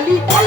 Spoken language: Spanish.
Lolita.